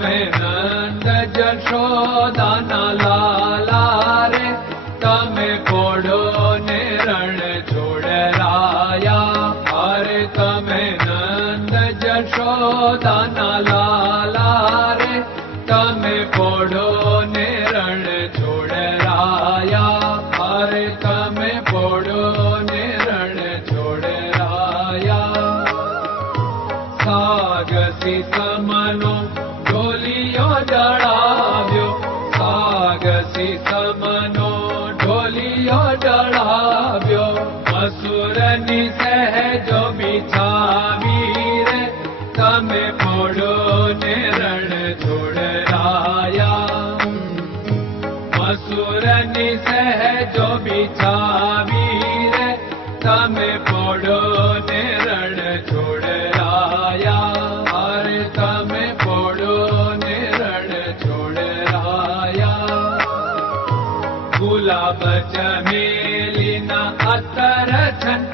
मे नन्द जदा ना ला तमे बोडो निर राया हरे तमे नन्द यशो रे तमे बोडो नेरणोडराया हरे तमे बोडो निर छोडराया राक्षसी समनो ढोलियो चढ़ाव्यो। असुर निसह जो बिछावीर। तमे पोड़ो ने रण छोड़ाया असुर निसह जो बिछावीर। तमे पोड़ो ने च मेलिना अर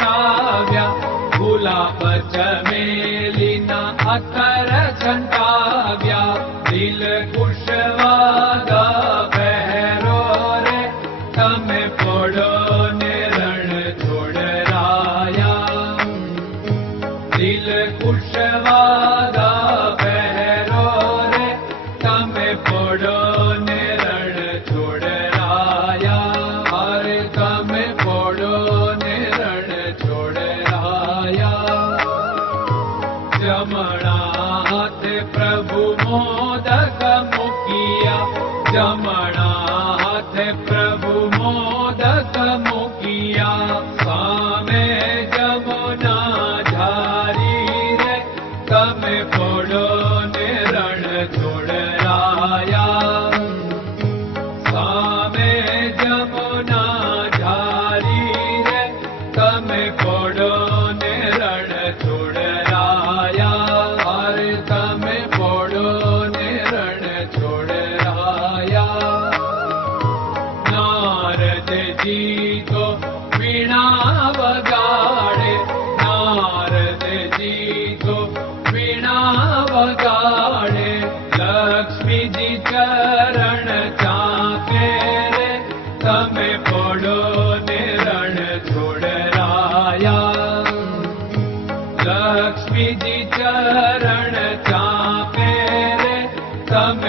जमणाथ प्रभु मोदक मुखिया। जमणाथ प्रभु मोदक मुखिया। सामे जमुना झारी रे तमे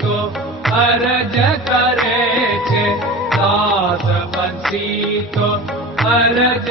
तो अरज करे छे दास बंसी बीतो अरज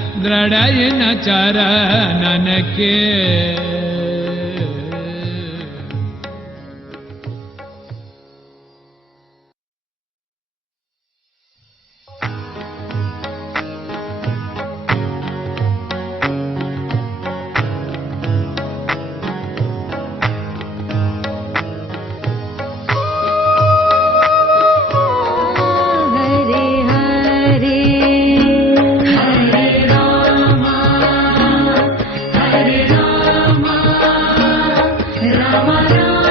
दृढयिन चरणन Come on.